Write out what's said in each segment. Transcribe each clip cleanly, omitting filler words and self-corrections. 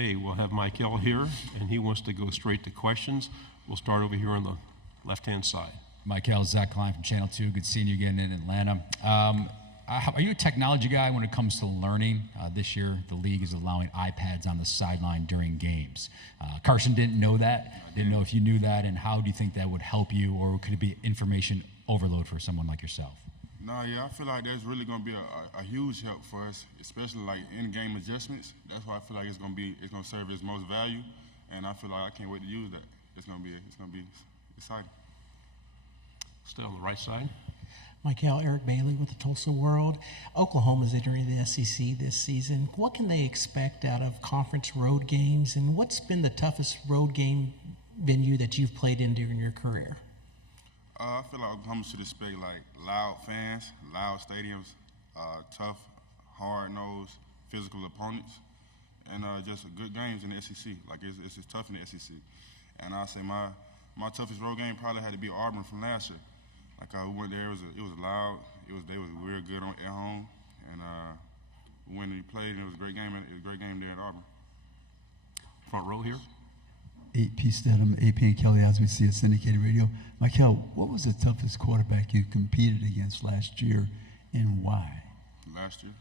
Okay, we'll have Mykel here, and he wants to go straight to questions. We'll start over here on the left-hand side. Mykel, Zach Klein from Channel 2. Good seeing you again in Atlanta. Are you a technology guy when it comes to learning? This year, the league is allowing iPads on the sideline during games. Carson didn't know that. Didn't know if you knew that, and how do you think that would help you, or could it be information overload for someone like yourself? No, yeah, I feel like there's really going to be a huge help for us, especially like in-game adjustments. That's why I feel like it's going to serve its most value, and I feel like I can't wait to use that. It's going to be exciting. Stay on the right side. Mykel, Eric Bailey with the Tulsa World. Oklahoma's entering the SEC this season. What can they expect out of conference road games, and what's been the toughest road game venue that you've played in during your career? I feel like Oklahoma should expect like loud fans, loud stadiums, tough, hard-nosed, physical opponents, and just good games in the SEC. Like it's tough in the SEC. And I say my toughest road game probably had to be Auburn from last year. Like we went there, it was loud. They was real good at home, and we went and played, and it was a great game. It was a great game there at Auburn. Front row here. AP Stedham, AP and Kelly, as we see at syndicated radio. Mykel, what was the toughest quarterback you competed against last year, and why? Last year?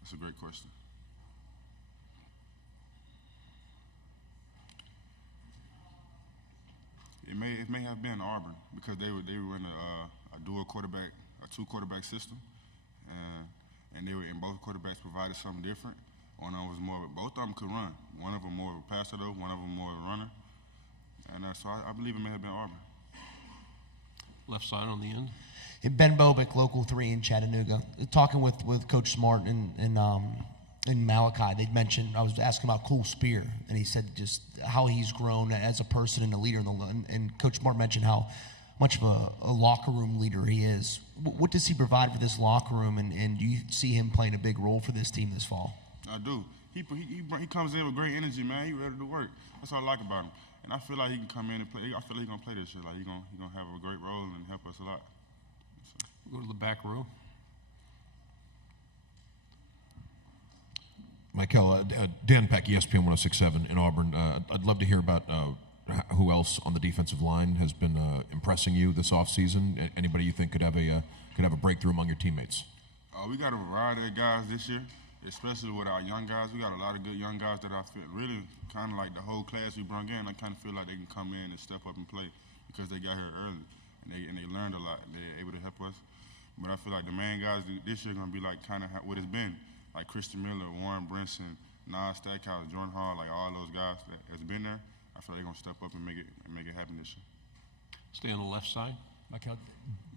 That's a great question. It may have been Auburn because they were in a dual quarterback, a two quarterback system, and both quarterbacks provided something different. One of them was both of them could run. One of them more of a passer though, one of them more of a runner. And so I believe it may have been Auburn. Left side on the end. Ben Bobick, Local 3 in Chattanooga. Talking with Coach Smart and Malachi, they'd mentioned, I was asking about Cool Spear, and he said just how he's grown as a person and a leader. And Coach Smart mentioned how much of a locker room leader he is. What does he provide for this locker room, and do you see him playing a big role for this team this fall? I do. He comes in with great energy, man. He ready to work. That's what I like about him. And I feel like he can come in and play. I feel like he's going to play this year. Like he's gonna have a great role and help us a lot. So. We'll go to the back row. Mykel, Dan Peck, ESPN 106.7 in Auburn. I'd love to hear about who else on the defensive line has been impressing you this offseason. Anybody you think could have a breakthrough among your teammates? We got a variety of guys this year, especially with our young guys. We got a lot of good young guys that I feel really kind of like the whole class we brought in. I kind of feel like they can come in and step up and play because they got here early and they learned a lot and they're able to help us. But I feel like the main guys this year are going to be like kind of what it's been. Like Christian Miller, Warren Brinson, Nas Stackhouse, Jordan Hall, like all those guys that's been there, I feel like they're going to step up and make it happen this year. Stay on the left side. Mykel,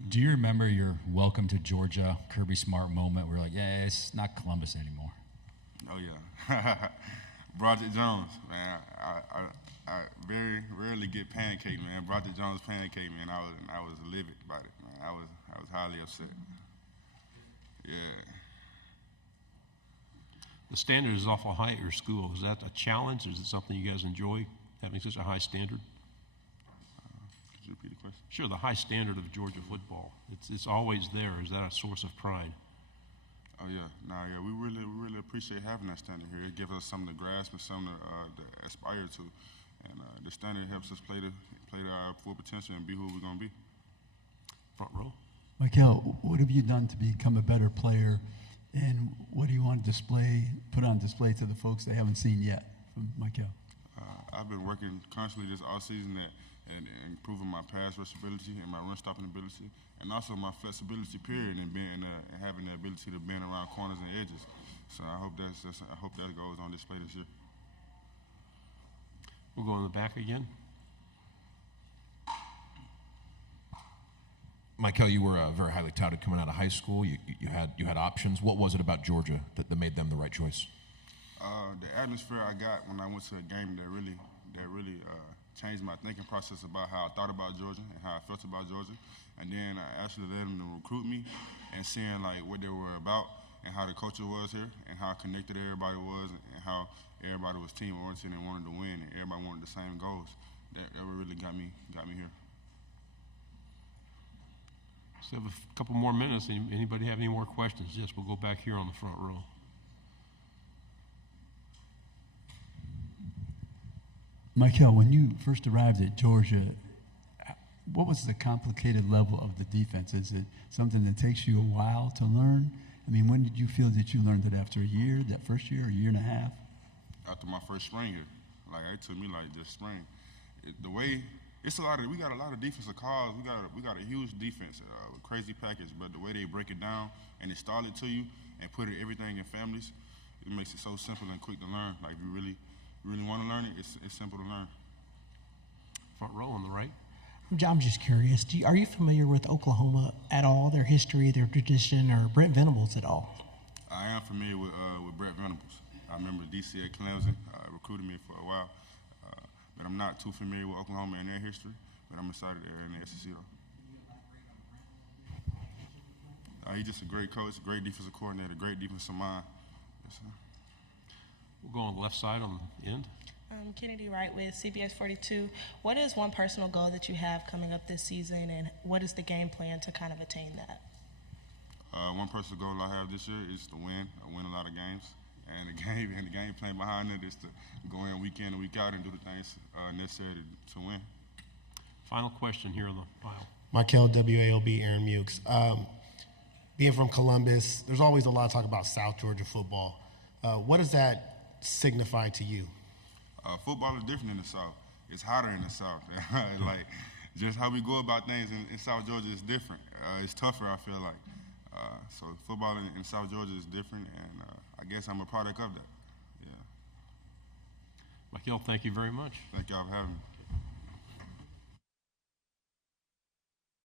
do you remember your welcome to Georgia Kirby Smart moment where you're like, yeah, it's not Columbus anymore? Oh, yeah. Broderick Jones, man. I very rarely get pancake, man. Broderick Jones pancake, man. I was livid about it, man. I was highly upset. Yeah. The standard is awful high at your school. Is that a challenge, or is it something you guys enjoy, having such a high standard? Could you repeat the question? Sure, the high standard of Georgia football. It's always there. Is that a source of pride? Oh, yeah. We really appreciate having that standard here. It gives us something to grasp and something to aspire to. And the standard helps us play to our full potential and be who we're going to be. Front row. Mykel, what have you done to become a better player, and what do you want to put on display to the folks they haven't seen yet from Mykel? I've been working constantly this offseason and improving my pass rush ability and my run stopping ability, and also my flexibility period and having the ability to bend around corners and edges. So I hope that goes on display this year. We'll go in the back again. Mykel, you were very highly touted coming out of high school. You had options. What was it about Georgia that made them the right choice? The atmosphere I got when I went to a game that really changed my thinking process about how I thought about Georgia and how I felt about Georgia. And then I actually let them to recruit me and seeing like what they were about and how the culture was here and how connected everybody was and how everybody was team oriented and wanted to win and everybody wanted the same goals. That really got me here. So we have a couple more minutes. Anybody have any more questions? Yes, we'll go back here on the front row. Mykel, when you first arrived at Georgia, what was the complicated level of the defense? Is it something that takes you a while to learn? I mean, when did you feel that you learned it? After a year, that first year, a year and a half? After my first spring here, like it took me like just spring. We got a lot of defensive calls. We got a huge defense with crazy package, but the way they break it down and install it to you and put everything in families, it makes it so simple and quick to learn. Like if you really want to learn it, it's simple to learn. Front row on the right. I'm just curious. Are you familiar with Oklahoma at all? Their history, their tradition, or Brent Venables at all? I am familiar with Brent Venables. I remember DC at Clemson recruited me for a while, but I'm not too familiar with Oklahoma and their history. But I'm excited they're in the SEC though. He's just a great coach, a great defensive coordinator, great defensive mind. Yes, sir. We'll go on the left side on the end. Kennedy Wright with CBS 42. What is one personal goal that you have coming up this season, and what is the game plan to kind of attain that? One personal goal I have this year is to win a lot of games, and the game plan behind it is to go in week in and week out and do the things necessary to win. Final question here on the file. Mykel, WALB, Aaron Mukes. Being from Columbus, there's always a lot of talk about South Georgia football. What does that signify to you? Football is different in the South. It's hotter in the South. Like, just how we go about things in South Georgia is different. It's tougher, I feel like. So football in South Georgia is different, and I guess I'm a product of that. Yeah. Mykel, thank you very much. Thank y'all for having me.